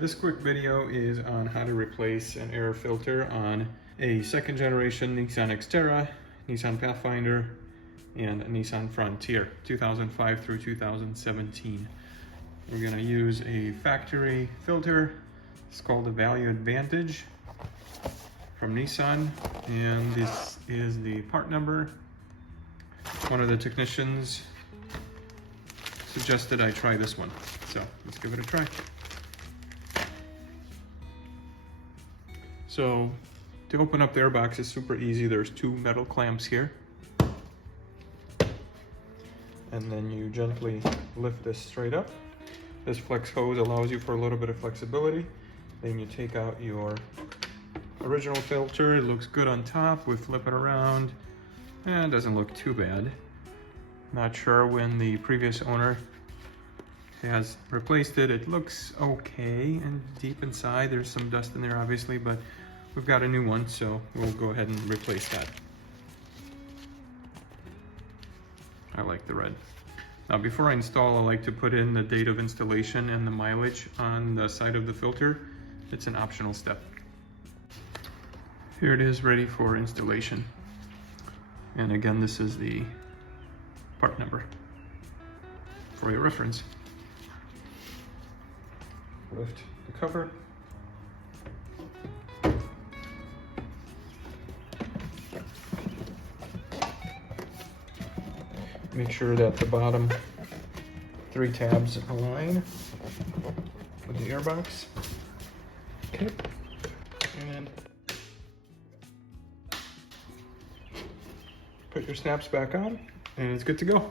this quick video is on how to replace an air filter on a second generation Nissan Xterra, Nissan Pathfinder, and a Nissan Frontier, 2005 through 2017. We're gonna use a factory filter. It's called the Value Advantage from Nissan, and this is the part number. One of the technicians suggested I try this one, so let's give it a try. So to open up the air box is super easy. There's two metal clamps here, and then you gently lift this straight up. This flex hose allows you for a little bit of flexibility. Then you take out your original filter. It looks good on top. We flip it around and it doesn't look too bad. Not sure when the previous owner has replaced it. It looks okay, and deep inside there's some dust in there obviously, but we've got a new one, so we'll go ahead and replace that. I like the red. Now before I install, I like to put in the date of installation and the mileage on the side of the filter. It's an optional step. Here it is, ready for installation. And again, this is the part number for your reference. Lift the cover. Make sure that the bottom 3 tabs align with the airbox. Okay. And put your snaps back on, and it's good to go.